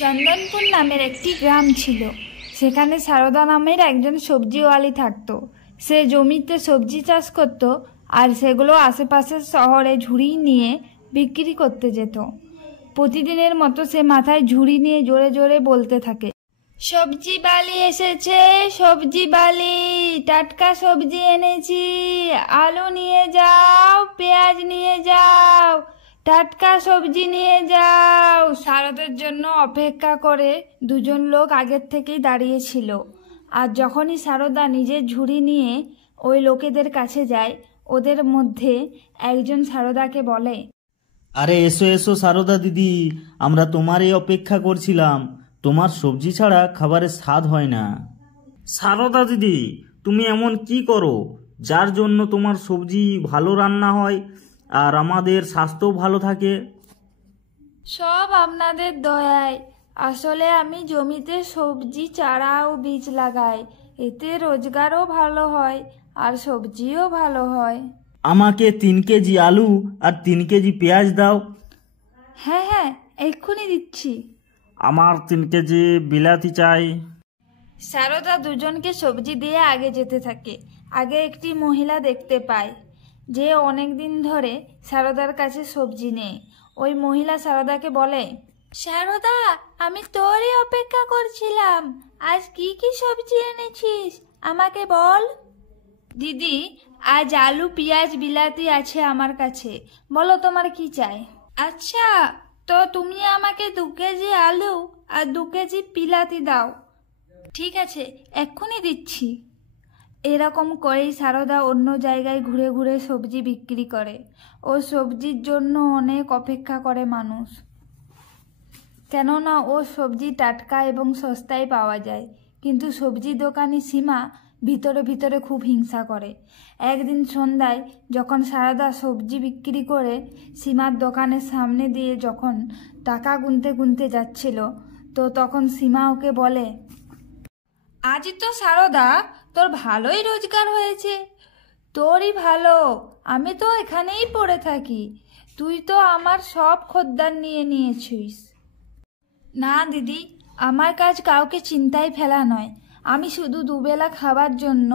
চন্দনপুর নামের একটি গ্রাম ছিল। সেখানে সারদা নামের একজন সবজিওয়ালি থাকতো। সে জমিতে সবজি চাষ করত আর সেগুলো আশেপাশের শহরে ঝুড়ি নিয়ে বিক্রি করতে যেত। প্রতিদিনের মতো সে মাথায় ঝুড়ি নিয়ে জোরে জোরে বলতে থাকে, সবজি বালি এসেছে, সবজি বালি, টাটকা সবজি এনেছি, আলু নিয়ে যাও, পেঁয়াজ নিয়ে যাও, টাটকা সবজি নিয়ে যাও। সারদার জন্য অপেক্ষা করে দুজন লোক আগের থেকেই দাঁড়িয়েছিল। আর যখনই সারদা নিজের ঝুড়ি নিয়ে ওই লোকেদের কাছে যায়, ওদের মধ্যে একজন সারদাকে বলে, আরে এসো এসো সারদা দিদি, আমরা তোমারই অপেক্ষা করছিলাম। তোমার সবজি ছাড়া খাবারের স্বাদ হয় না। সারদা দিদি, তুমি এমন কি করো যার জন্য তোমার সবজি ভালো রান্না হয় আর আমাদের স্বাস্থ্যও ভালো থাকে? সব আপনাদের দয়ায়। আসলে আমি জমিতে সবজি চারা ও বীজ লাগাই, এতে রোজগারও ভালো হয় আর সবজিও ভালো হয়। আমাকে 3 কেজি আলু আর 3 কেজি পেঁয়াজ দাও। হ্যাঁ হ্যাঁ, এক্ষুনি দিচ্ছি। আমার 3 কেজি বিলাতি চাই। সারদা দুজনকে সবজি দিয়ে আগে যেতে থাকে। আগে একটি মহিলা দেখতে পায় যে অনেক দিন ধরে সারদার কাছে সবজি নেই। ওই মহিলা সারদাকে বলে, সারদা, আমি তোরই অপেক্ষা করছিলাম। আজ কি কি সবজি এনেছিস আমাকে বল। দিদি, আজ আলু, পেঁয়াজ, বিলাতি আছে আমার কাছে। বলো তোমার কি চাই। আচ্ছা, তো তুমি আমাকে 2 কেজি আলু আর 2 কেজি বিলাতি দাও। ঠিক আছে, এক্ষুনি দিচ্ছি। এরকম করেই সারদা অন্য জায়গায় ঘুরে ঘুরে সবজি বিক্রি করে। ও সবজির জন্য অনেক অপেক্ষা করে মানুষ, কেননা ও সবজি টাটকা এবং সস্তায় পাওয়া যায়। কিন্তু সবজি দোকানি সীমা ভিতরে ভিতরে খুব হিংসা করে। একদিন সন্ধ্যায় যখন সারদা সবজি বিক্রি করে সীমার দোকানের সামনে দিয়ে যখন টাকা গুনতে গুনতে যাচ্ছিল, তো তখন সীমা ওকে বলে, আজ তো সারদা তোর ভালোই রোজগার হয়েছে। তোরই ভালো, আমি তো এখানেই পড়ে থাকি। তুই তো আমার সব খদ্দের নিয়ে নিয়েছিস। না দিদি, আমার কাজ কাউকে চিন্তায় ফেলা নয়। আমি শুধু দুবেলা খাবার জন্য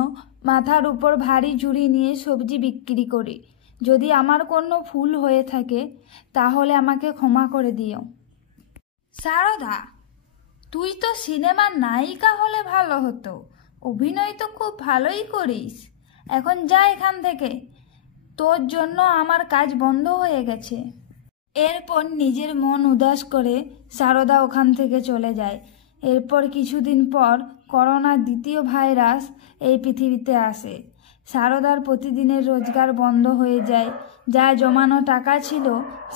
মাথার উপর ভারী ঝুড়ি নিয়ে সবজি বিক্রি করি। যদি আমার কোনো ভুল হয়ে থাকে তাহলে আমাকে ক্ষমা করে দিও। সারদা, তুই তো সিনেমার নায়িকা হলে ভালো হতো। অভিনয় তো খুব ভালোই করিস। এখন যা এখান থেকে, তোর জন্য আমার কাজ বন্ধ হয়ে গেছে। এরপর নিজের মন উদাস করে সারদা ওখান থেকে চলে যায়। এরপর কিছুদিন পর করোনার দ্বিতীয় ভাইরাস এই পৃথিবীতে আসে। সারদার প্রতিদিনের রোজগার বন্ধ হয়ে যায়। যা জমানো টাকা ছিল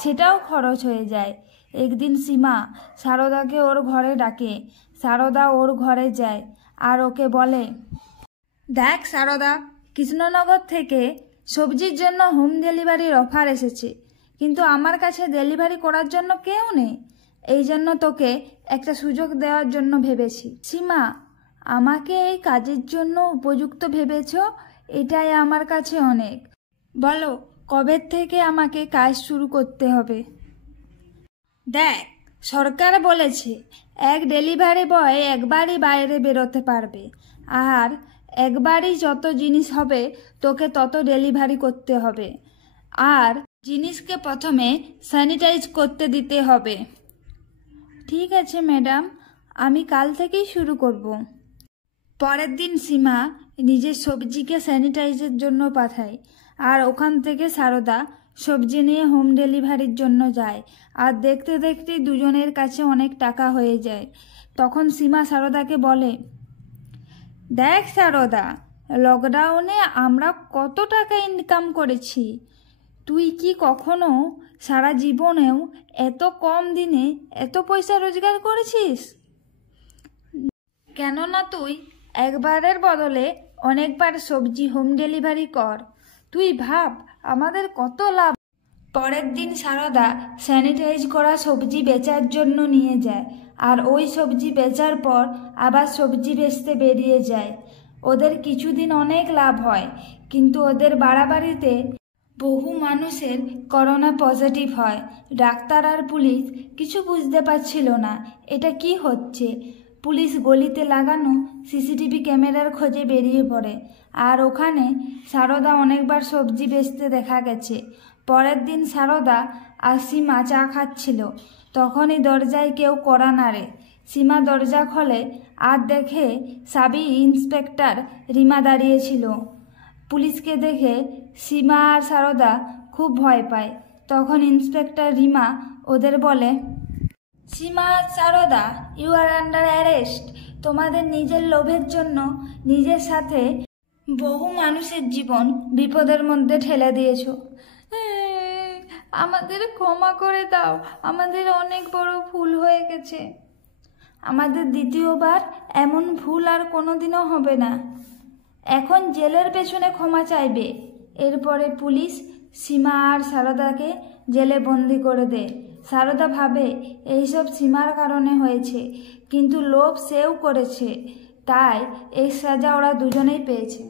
সেটাও খরচ হয়ে যায়। একদিন সীমা সারদাকে ওর ঘরে ডাকে। সারদা ওর ঘরে যায় আর ওকে বলে, দেখ সারদা, কৃষ্ণনগর থেকে সবজির জন্য হোম ডেলিভারির অফার এসেছে, কিন্তু আমার কাছে ডেলিভারি করার জন্য কেউ নেই। এই জন্য তোকে একটা সুযোগ দেওয়ার জন্য ভেবেছি। সীমা, আমাকে এই কাজের জন্য উপযুক্ত ভেবেছ, এটাই আমার কাছে অনেক। বলো, কবে থেকে আমাকে কাজ শুরু করতে হবে? দেখ, সরকার বলেছে এক ডেলিভারি বয় একবারই বাইরে বেরোতে পারবে, আর একবারই যত জিনিস হবে তোকে তত ডেলিভারি করতে হবে, আর জিনিসকে প্রথমে স্যানিটাইজ করতে দিতে হবে। ঠিক আছে ম্যাডাম, আমি কাল থেকেই শুরু করব। পরের দিন সীমা নিজের সবজিকে স্যানিটাইজের জন্য পাঠায়, আর ওখান থেকে সারদা সবজি নিয়ে হোম ডেলিভারির জন্য যায়। আর দেখতে দেখতেই দুজনের কাছে অনেক টাকা হয়ে যায়। তখন সীমা সারদাকে বলে, দেখ সারদা, লকডাউনে আমরা কত টাকা ইনকাম করেছি। তুই কি কখনো সারা জীবনেও এত কম দিনে এত পয়সা রোজগার করেছিস? কেননা তুই একবারের বদলে অনেকবার সবজি হোম ডেলিভারি কর। তুই ভাব আমাদের কত লাভ। পরের দিন সারদা স্যানিটাইজ করা সবজি বেচার জন্য নিয়ে যায়, আর ওই সবজি বেচার পর আবার সবজি বেচতে বেরিয়ে যায়। ওদের কিছুদিন অনেক লাভ হয়, কিন্তু ওদের বাড়াবাড়িতে বহু মানুষের করোনা পজিটিভ হয়। ডাক্তার আর পুলিশ কিছু বুঝতে পারছিল না এটা কি হচ্ছে। পুলিশ গলিতে লাগানো সিসিটিভি ক্যামেরার খোঁজে বেরিয়ে পড়ে, আর ওখানে সারদা অনেকবার সবজি বেচতে দেখা গেছে। পরের দিন সারদা আর সীমা চা খাচ্ছিল, তখনই দরজায় কেউ কড়া নাড়ে। সীমা দরজা খোলে আর দেখে সাব ইন্সপেক্টর রিমা দাঁড়িয়েছিল। পুলিশকে দেখে সীমা আর সারদা খুব ভয় পায়। তখন ইন্সপেক্টর রিমা ওদের বলে, সীমা আর Sarada, you are under arrest. তোমাদের নিজের লোভের জন্য নিজের সাথে বহু মানুষের জীবন বিপদের মধ্যে ঠেলে দিয়েছো। আমাদের ক্ষমা করে দাও, আমাদের অনেক বড় ভুল হয়ে গেছে। আমাদের দ্বিতীয়বার এমন ভুল আর কোনোদিনও হবে না। এখন জেলের পেছনে ক্ষমা চাইবে। এরপরে পুলিশ সীমা আর সারদাকে জেলে বন্দি করে দেয়। সারদা ভাবে এইসব সীমার কারণে হয়েছে, কিন্তু লোভ সেও করেছে, তাই এই সাজা ওরা দুজনেই পেয়েছে।